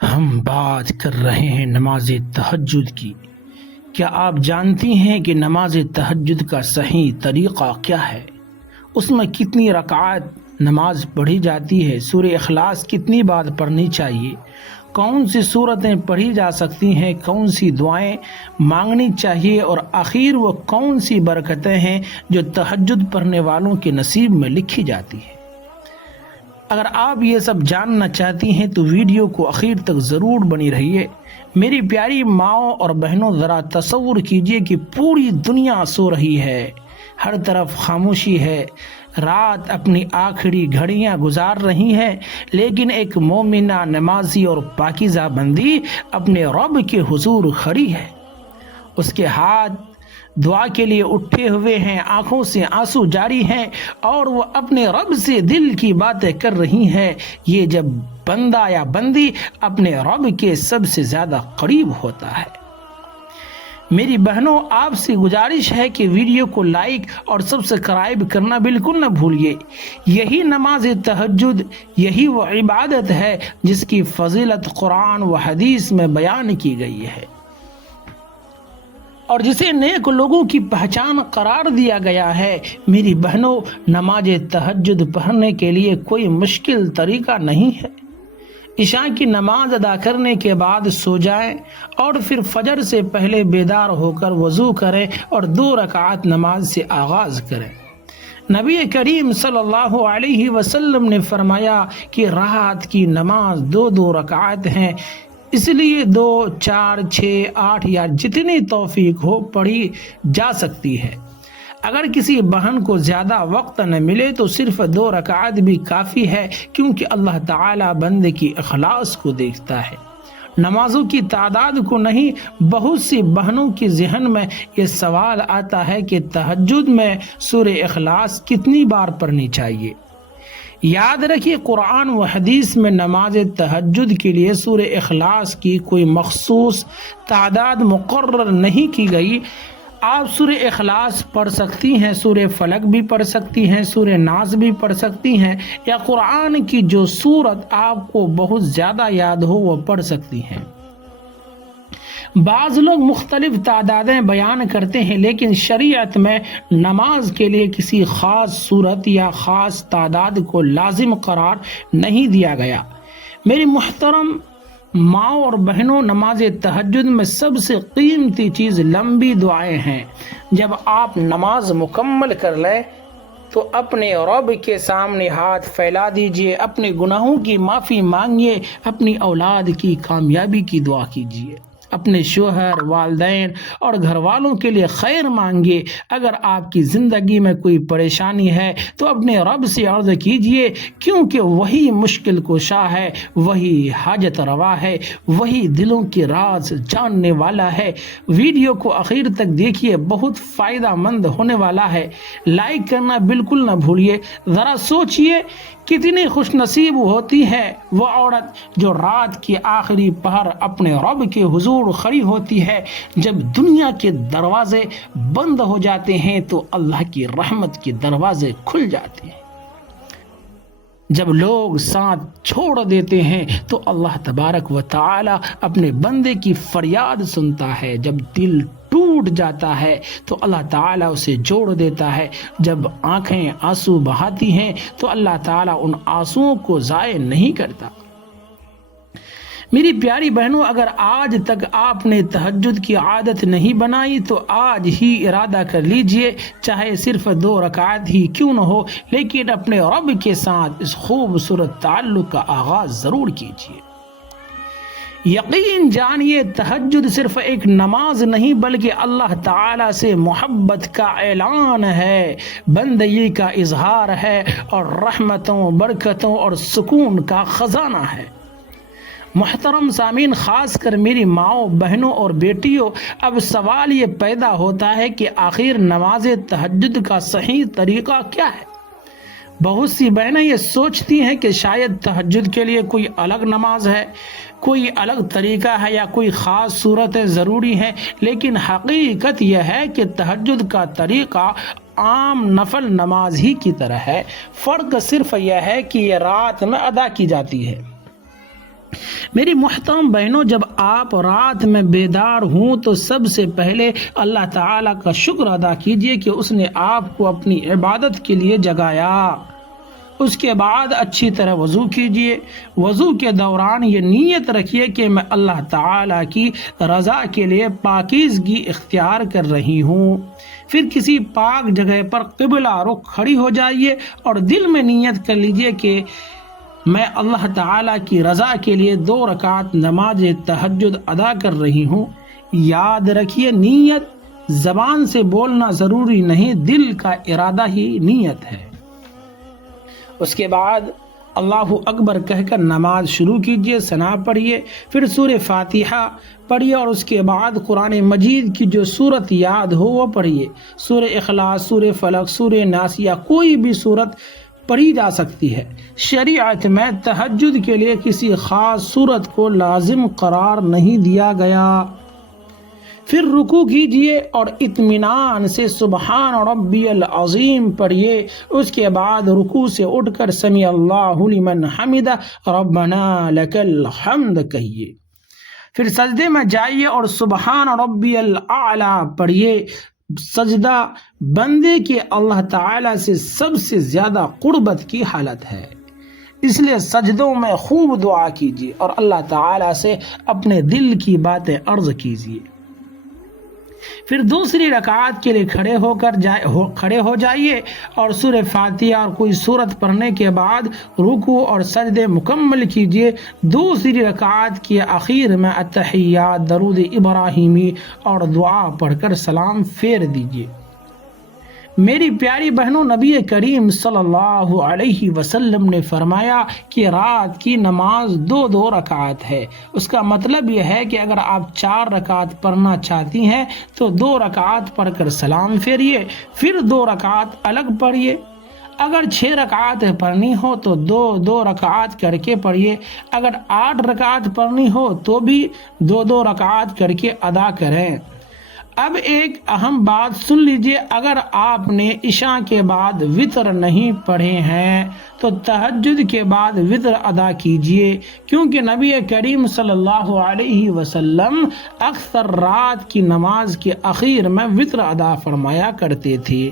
ہم بات کر رہے ہیں نماز تہجد کی۔ کیا آپ جانتی ہیں کہ نماز تہجد کا صحیح طریقہ کیا ہے؟ اس میں کتنی رکعات نماز پڑھی جاتی ہے؟ سورہ اخلاص کتنی بار پڑھنی چاہیے؟ کون سی صورتیں پڑھی جا سکتی ہیں؟ کون سی دعائیں مانگنی چاہیے؟ اور آخر وہ کون سی برکتیں ہیں جو تہجد پڑھنے والوں کے نصیب میں لکھی جاتی ہیں؟ اگر آپ یہ سب جاننا چاہتی ہیں تو ویڈیو کو آخر تک ضرور بنی رہیے۔ میری پیاری ماؤں اور بہنوں، ذرا تصور کیجئے کہ پوری دنیا سو رہی ہے، ہر طرف خاموشی ہے، رات اپنی آخری گھڑیاں گزار رہی ہے، لیکن ایک مومنہ، نمازی اور پاکیزہ بندی اپنے رب کے حضور کھڑی ہے۔ اس کے ہاتھ دعا کے لیے اٹھے ہوئے ہیں، آنکھوں سے آنسو جاری ہیں اور وہ اپنے رب سے دل کی باتیں کر رہی ہیں۔ یہ جب بندہ یا بندی اپنے رب کے سب سے زیادہ قریب ہوتا ہے۔ میری بہنوں، آپ سے گزارش ہے کہ ویڈیو کو لائک اور سبسکرائب کرنا بالکل نہ بھولیے۔ یہی نماز تہجد، یہی وہ عبادت ہے جس کی فضیلت قرآن و حدیث میں بیان کی گئی ہے اور جسے نیک لوگوں کی پہچان قرار دیا گیا ہے۔ میری بہنوں، نماز تہجد پڑھنے کے لیے کوئی مشکل طریقہ نہیں ہے۔ عشاء کی نماز ادا کرنے کے بعد سو جائیں اور پھر فجر سے پہلے بیدار ہو کر وضو کریں اور 2 رکعات نماز سے آغاز کریں۔ نبی کریم صلی اللہ علیہ وسلم نے فرمایا کہ رات کی نماز 2 رکعات ہیں، اس لیے 2، 4، 6، 8 یا جتنی توفیق ہو پڑھی جا سکتی ہے۔ اگر کسی بہن کو زیادہ وقت نہ ملے تو صرف 2 رکعات بھی کافی ہے، کیونکہ اللہ تعالی بندے کی اخلاص کو دیکھتا ہے، نمازوں کی تعداد کو نہیں۔ بہت سی بہنوں کے ذہن میں یہ سوال آتا ہے کہ تہجد میں سورہ اخلاص کتنی بار پڑھنی چاہیے؟ یاد رکھیے، قرآن و حدیث میں نماز تہجد کے لیے سورہ اخلاص کی کوئی مخصوص تعداد مقرر نہیں کی گئی۔ آپ سورہ اخلاص پڑھ سکتی ہیں، سورہ فلق بھی پڑھ سکتی ہیں، سورہ ناس بھی پڑھ سکتی ہیں، یا قرآن کی جو سورت آپ کو بہت زیادہ یاد ہو وہ پڑھ سکتی ہیں۔ بعض لوگ مختلف تعدادیں بیان کرتے ہیں، لیکن شریعت میں نماز کے لیے کسی خاص صورت یا خاص تعداد کو لازم قرار نہیں دیا گیا۔ میری محترم ماں اور بہنوں، نماز تہجد میں سب سے قیمتی چیز لمبی دعائیں ہیں۔ جب آپ نماز مکمل کر لیں تو اپنے رب کے سامنے ہاتھ پھیلا دیجئے، اپنے گناہوں کی معافی مانگیے، اپنی اولاد کی کامیابی کی دعا کیجیے، اپنے شوہر، والدین اور گھر والوں کے لیے خیر مانگیے۔ اگر آپ کی زندگی میں کوئی پریشانی ہے تو اپنے رب سے عرض کیجیے، کیونکہ وہی مشکل کشا ہے، وہی حاجت روا ہے، وہی دلوں کے راز جاننے والا ہے۔ ویڈیو کو آخر تک دیکھیے، بہت فائدہ مند ہونے والا ہے۔ لائک کرنا بالکل نہ بھولیے۔ ذرا سوچئے، کتنی خوش نصیب ہوتی ہے وہ عورت جو رات کی آخری پہر اپنے رب کے حضور کھڑی ہوتی ہے۔ جب دنیا کے دروازے بند ہو جاتے ہیں تو اللہ کی رحمت کے دروازے کھل جاتے ہیں۔ جب لوگ ساتھ چھوڑ دیتے ہیں تو اللہ تبارک و تعالی اپنے بندے کی فریاد سنتا ہے۔ جب دل ٹوٹ جاتا ہے تو اللہ تعالیٰ اسے جوڑ دیتا ہے۔ جب آنکھیں آنسو بہاتی ہیں تو اللہ تعالیٰ ان آنسوؤں کو ضائع نہیں کرتا۔ میری پیاری بہنوں، اگر آج تک آپ نے تہجد کی عادت نہیں بنائی تو آج ہی ارادہ کر لیجئے، چاہے صرف 2 رکعات ہی کیوں نہ ہو، لیکن اپنے رب کے ساتھ اس خوبصورت تعلق کا آغاز ضرور کیجئے۔ یقین جانیے، تہجد صرف ایک نماز نہیں بلکہ اللہ تعالی سے محبت کا اعلان ہے، بندگی کا اظہار ہے اور رحمتوں، برکتوں اور سکون کا خزانہ ہے۔ محترم سامعین، خاص کر میری ماؤں، بہنوں اور بیٹیوں، اب سوال یہ پیدا ہوتا ہے کہ آخر نماز تہجد کا صحیح طریقہ کیا ہے؟ بہت سی بہنیں یہ سوچتی ہیں کہ شاید تہجد کے لیے کوئی الگ نماز ہے، کوئی الگ طریقہ ہے یا کوئی خاص صورتیں ضروری ہیں، لیکن حقیقت یہ ہے کہ تہجد کا طریقہ عام نفل نماز ہی کی طرح ہے۔ فرق صرف یہ ہے کہ یہ رات میں ادا کی جاتی ہے۔ میری محترم بہنوں، جب آپ رات میں بیدار ہوں تو سب سے پہلے اللہ تعالیٰ کا شکر ادا کیجئے کہ اس نے آپ کو اپنی عبادت کے لیے جگایا۔ اس کے بعد اچھی طرح وضو کیجئے۔ وضو کے دوران یہ نیت رکھیے کہ میں اللہ تعالیٰ کی رضا کے لیے پاکیزگی اختیار کر رہی ہوں۔ پھر کسی پاک جگہ پر قبلہ رخ کھڑی ہو جائیے اور دل میں نیت کر لیجئے کہ میں اللہ تعالیٰ کی رضا کے لیے 2 رکعت نماز تہجد ادا کر رہی ہوں۔ یاد رکھیے، نیت زبان سے بولنا ضروری نہیں، دل کا ارادہ ہی نیت ہے۔ اس کے بعد اللہ اکبر کہہ کر نماز شروع کیجئے، ثنا پڑھیے، پھر سورہ فاتحہ پڑھیے اور اس کے بعد قرآن مجید کی جو صورت یاد ہو وہ پڑھیے۔ سورہ اخلاص، سورہ فلق، سورہ ناس یا کوئی بھی صورت پڑھی جا سکتی ہے۔ شریعت میں تہجد کے لیے کسی خاص صورت کو لازم قرار نہیں دیا گیا۔ پھر رکوع کیجئے اور اطمینان سے سبحان ربی العظیم پڑھیے۔ اس کے بعد رکوع سے اٹھ کر سمیع اللہ لمن حمدہ ربنا لک الحمد کہیے۔ پھر سجدے میں جائیے اور سبحان ربی الاعلی پڑھیے۔ سجدہ بندے کی اللہ تعالیٰ سے سب سے زیادہ قربت کی حالت ہے، اس لیے سجدوں میں خوب دعا کیجیے اور اللہ تعالیٰ سے اپنے دل کی باتیں عرض کیجیے۔ پھر دوسری رکعت کے لیے کھڑے ہو جائیے اور سورہ فاتحہ اور کوئی سورت پڑھنے کے بعد رکوع اور سجدے مکمل کیجیے۔ دوسری رکعت کے آخر میں التحیات، درود ابراہیمی اور دعا پڑھ کر سلام پھیر دیجیے۔ میری پیاری بہنوں، نبی کریم صلی اللہ علیہ وسلم نے فرمایا کہ رات کی نماز 2 رکعت ہے۔ اس کا مطلب یہ ہے کہ اگر آپ 4 رکعت پڑھنا چاہتی ہیں تو 2 رکعت پڑھ کر سلام پھیریے، پھر 2 رکعت الگ پڑھیے۔ اگر 6 رکعت پڑھنی ہو تو 2 رکعت کر کے پڑھیے۔ اگر 8 رکعت پڑھنی ہو تو بھی 2 رکعت کر کے ادا کریں۔ اب ایک اہم بات سن لیجئے، اگر آپ نے عشاء کے بعد وتر نہیں پڑھے ہیں تو تہجد کے بعد وتر ادا کیجئے، کیونکہ نبی کریم صلی اللہ علیہ وسلم اکثر رات کی نماز کے اخیر میں وتر ادا فرمایا کرتے تھے۔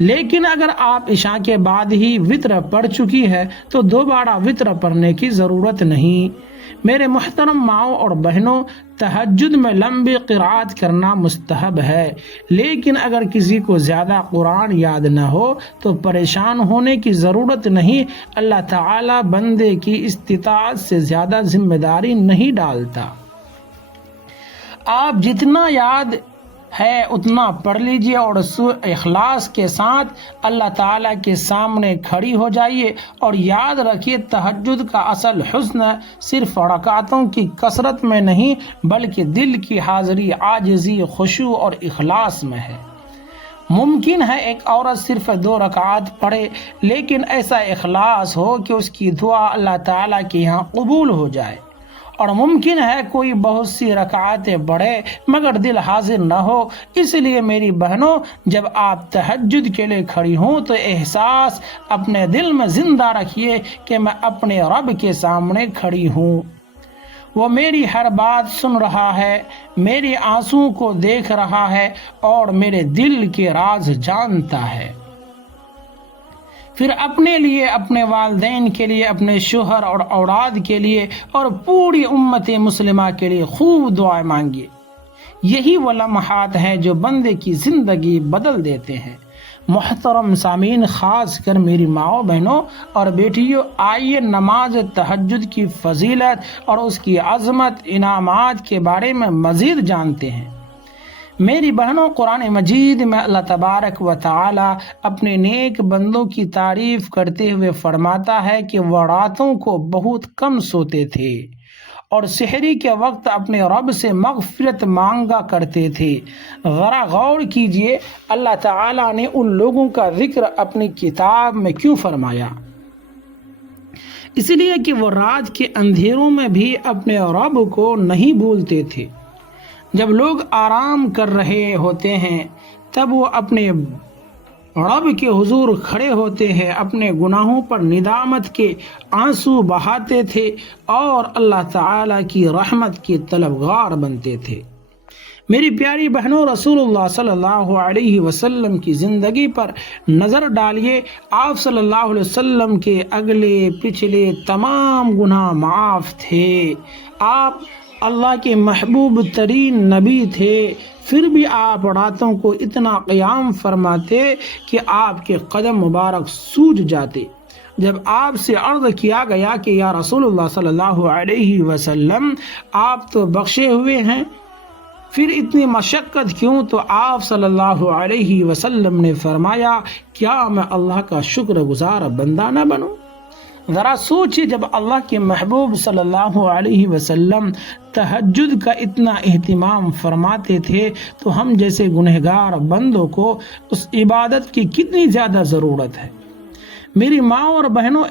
لیکن اگر آپ عشاء کے بعد ہی وتر پڑھ چکی ہے تو دوبارہ وتر پڑھنے کی ضرورت نہیں۔ میرے محترم ماؤں اور بہنوں، تہجد میں لمبی قرات کرنا مستحب ہے، لیکن اگر کسی کو زیادہ قرآن یاد نہ ہو تو پریشان ہونے کی ضرورت نہیں۔ اللہ تعالیٰ بندے کی استطاعت سے زیادہ ذمہ داری نہیں ڈالتا۔ آپ جتنا یاد ہے اتنا پڑھ لیجئے اور اخلاص کے ساتھ اللہ تعالیٰ کے سامنے کھڑی ہو جائیے، اور یاد رکھیے تہجد کا اصل حسن صرف رکعتوں کی کثرت میں نہیں بلکہ دل کی حاضری، عاجزی، خشوع اور اخلاص میں ہے۔ ممکن ہے ایک عورت صرف 2 رکعت پڑھے لیکن ایسا اخلاص ہو کہ اس کی دعا اللہ تعالیٰ کے یہاں قبول ہو جائے، اور ممکن ہے کوئی بہت سی رکعتیں پڑھے مگر دل حاضر نہ ہو۔ اس لیے میری بہنوں، جب آپ تہجد کے لیے کھڑی ہوں تو احساس اپنے دل میں زندہ رکھیے کہ میں اپنے رب کے سامنے کھڑی ہوں، وہ میری ہر بات سن رہا ہے، میری آنسوؤں کو دیکھ رہا ہے اور میرے دل کے راز جانتا ہے۔ پھر اپنے لیے، اپنے والدین کے لیے، اپنے شوہر اور اولاد کے لیے اور پوری امت مسلمہ کے لیے خوب دعائیں مانگیے۔ یہی وہ لمحات ہیں جو بندے کی زندگی بدل دیتے ہیں۔ محترم سامعین، خاص کر میری ماؤں، بہنوں اور بیٹیوں، آئیے نماز تہجد کی فضیلت اور اس کی عظمت، انعامات کے بارے میں مزید جانتے ہیں۔ میری بہنوں، قرآن مجید میں اللہ تبارک و تعالی اپنے نیک بندوں کی تعریف کرتے ہوئے فرماتا ہے کہ وہ راتوں کو بہت کم سوتے تھے اور سحری کے وقت اپنے رب سے مغفرت مانگا کرتے تھے۔ ذرا غور کیجئے، اللہ تعالی نے ان لوگوں کا ذکر اپنی کتاب میں کیوں فرمایا؟ اس لیے کہ وہ رات کے اندھیروں میں بھی اپنے رب کو نہیں بھولتے تھے۔ جب لوگ آرام کر رہے ہوتے ہیں تب وہ اپنے رب کے حضور کھڑے ہوتے ہیں، اپنے گناہوں پر ندامت کے آنسو بہاتے تھے اور اللہ تعالی کی رحمت کے طلبگار بنتے تھے۔ میری پیاری بہنوں، رسول اللہ صلی اللہ علیہ وسلم کی زندگی پر نظر ڈالیے۔ آپ صلی اللہ علیہ وسلم کے اگلے پچھلے تمام گناہ معاف تھے۔ آپ اللہ کے محبوب ترین نبی تھے، پھر بھی آپ راتوں کو اتنا قیام فرماتے کہ آپ کے قدم مبارک سوج جاتے۔ جب آپ سے عرض کیا گیا کہ یا رسول اللہ صلی اللہ علیہ وسلم، آپ تو بخشے ہوئے ہیں، پھر اتنی مشقت کیوں؟ تو آپ صلی اللہ علیہ وسلم نے فرمایا، کیا میں اللہ کا شکر گزار بندہ نہ بنوں؟ ذرا سوچیے، جب اللہ کے محبوب صلی اللہ علیہ وسلم تہجد کا اتنا اہتمام فرماتے تھے تو ہم جیسے گنہگار بندوں کو اس عبادت کی کتنی زیادہ ضرورت ہے۔ میری ماں اور بہنوں،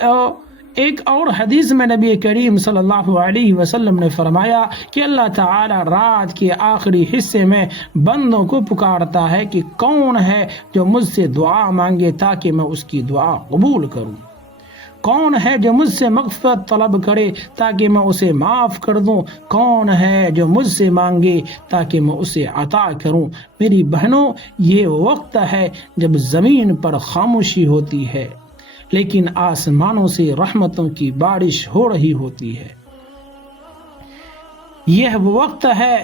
ایک اور حدیث میں نبی کریم صلی اللہ علیہ وسلم نے فرمایا کہ اللہ تعالی رات کے آخری حصے میں بندوں کو پکارتا ہے کہ کون ہے جو مجھ سے دعا مانگے تاکہ میں اس کی دعا قبول کروں، کون ہے جو مجھ سے مغفرت طلب کرے تاکہ میں اسے معاف کر دوں، کون ہے جو مجھ سے مانگے تاکہ میں اسے عطا کروں۔ میری بہنوں، یہ وقت ہے جب زمین پر خاموشی ہوتی ہے لیکن آسمانوں سے رحمتوں کی بارش ہو رہی ہوتی ہے۔ یہ وقت ہے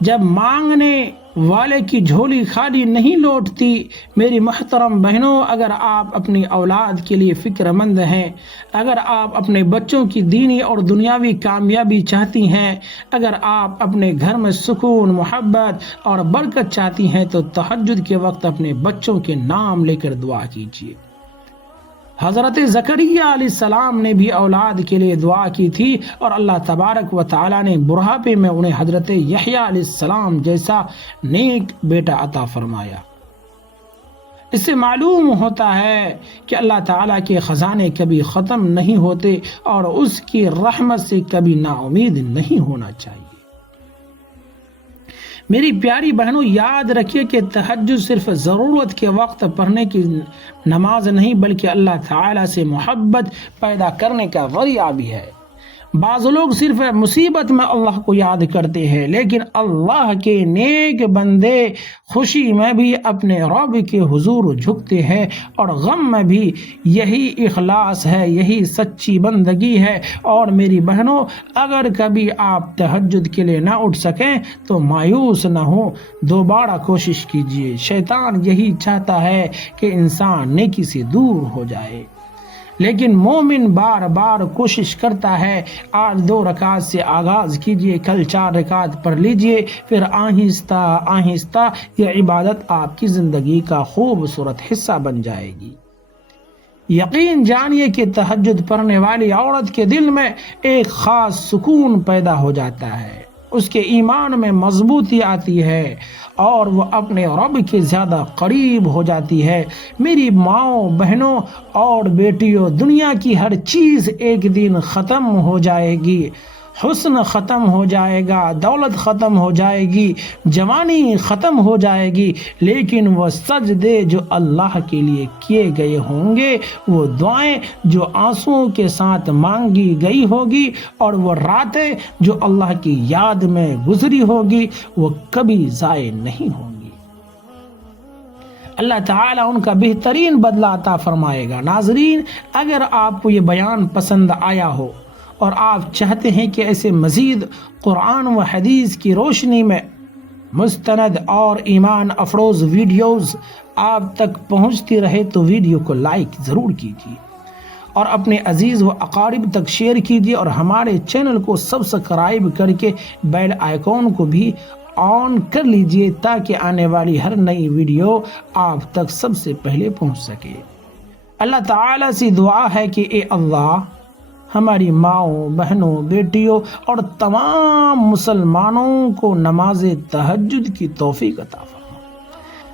جب مانگنے والے کی جھولی خالی نہیں لوٹتی۔ میری محترم بہنوں، اگر آپ اپنی اولاد کے لیے فکر مند ہیں، اگر آپ اپنے بچوں کی دینی اور دنیاوی کامیابی چاہتی ہیں، اگر آپ اپنے گھر میں سکون، محبت اور برکت چاہتی ہیں تو تہجد کے وقت اپنے بچوں کے نام لے کر دعا کیجیے۔ حضرت زکریا علیہ السلام نے بھی اولاد کے لیے دعا کی تھی اور اللہ تبارک و تعالی نے بڑھاپے میں انہیں حضرت یحییٰ علیہ السلام جیسا نیک بیٹا عطا فرمایا۔ اس سے معلوم ہوتا ہے کہ اللہ تعالیٰ کے خزانے کبھی ختم نہیں ہوتے اور اس کی رحمت سے کبھی نا امید نہیں ہونا چاہیے۔ میری پیاری بہنوں، یاد رکھیے کہ تہجد صرف ضرورت کے وقت پڑھنے کی نماز نہیں بلکہ اللہ تعالیٰ سے محبت پیدا کرنے کا ذریعہ بھی ہے۔ بعض لوگ صرف مصیبت میں اللہ کو یاد کرتے ہیں، لیکن اللہ کے نیک بندے خوشی میں بھی اپنے رب کے حضور جھکتے ہیں اور غم میں بھی۔ یہی اخلاص ہے، یہی سچی بندگی ہے۔ اور میری بہنوں، اگر کبھی آپ تہجد کے لیے نہ اٹھ سکیں تو مایوس نہ ہوں، دوبارہ کوشش کیجیے۔ شیطان یہی چاہتا ہے کہ انسان نیکی سے دور ہو جائے، لیکن مومن بار بار کوشش کرتا ہے۔ آج 2 رکعت سے آغاز کیجئے، کل 4 رکعت پڑھ لیجئے، پھر آہستہ آہستہ یہ عبادت آپ کی زندگی کا خوبصورت حصہ بن جائے گی۔ یقین جانیے کہ تہجد پڑھنے والی عورت کے دل میں ایک خاص سکون پیدا ہو جاتا ہے، اس کے ایمان میں مضبوطی آتی ہے اور وہ اپنے رب کے زیادہ قریب ہو جاتی ہے۔ میری ماؤں، بہنوں اور بیٹیوں، دنیا کی ہر چیز ایک دن ختم ہو جائے گی۔ حسن ختم ہو جائے گا، دولت ختم ہو جائے گی، جوانی ختم ہو جائے گی، لیکن وہ سجدے جو اللہ کے لیے کیے گئے ہوں گے، وہ دعائیں جو آنسوؤں کے ساتھ مانگی گئی ہوگی، اور وہ راتیں جو اللہ کی یاد میں گزری ہوگی، وہ کبھی ضائع نہیں ہوں گی۔ اللہ تعالیٰ ان کا بہترین بدلہ عطا فرمائے گا۔ ناظرین، اگر آپ کو یہ بیان پسند آیا ہو اور آپ چاہتے ہیں کہ ایسے مزید قرآن و حدیث کی روشنی میں مستند اور ایمان افروز ویڈیوز آپ تک پہنچتی رہے تو ویڈیو کو لائک ضرور کیجیے اور اپنے عزیز و اقارب تک شیئر کیجیے، اور ہمارے چینل کو سبسکرائب کر کے بیل آئیکن کو بھی آن کر لیجیے تاکہ آنے والی ہر نئی ویڈیو آپ تک سب سے پہلے پہنچ سکے۔ اللہ تعالیٰ سے دعا ہے کہ اے اللہ، ہماری ماؤں، بہنوں، بیٹیوں اور تمام مسلمانوں کو نماز تہجد کی توفیق عطا فرما۔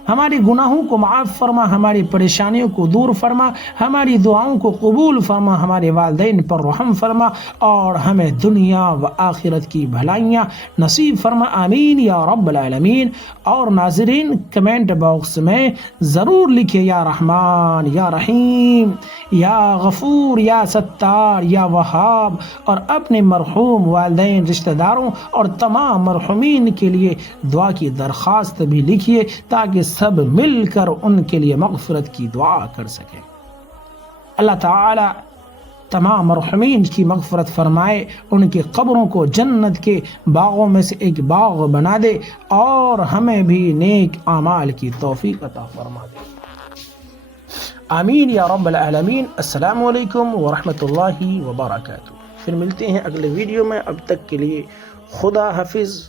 ہمارے گناہوں کو معاف فرما، ہماری پریشانیوں کو دور فرما، ہماری دعاؤں کو قبول فرما، ہمارے والدین پر رحم فرما اور ہمیں دنیا و آخرت کی بھلائیاں نصیب فرما، آمین یا رب العالمین۔ اور ناظرین کمنٹ باکس میں ضرور لکھے یا رحمان یا رحیم یا غفور یا ستار یا وہاب، اور اپنے مرحوم والدین، رشتہ داروں اور تمام مرحومین کے لیے دعا کی درخواست بھی لکھیے تاکہ سب مل کر ان کے لیے مغفرت کی دعا کر سکیں۔ اللہ تعالی تمام مرحومین کی مغفرت فرمائے، ان کی قبروں کو جنت کے باغوں میں سے ایک باغ بنا دے اور ہمیں بھی نیک اعمال کی توفیق عطا فرما دے، آمین یا رب العالمین۔ السلام علیکم ورحمۃ اللہ وبرکاتہ۔ پھر ملتے ہیں اگلے ویڈیو میں، اب تک کے لیے خدا حافظ۔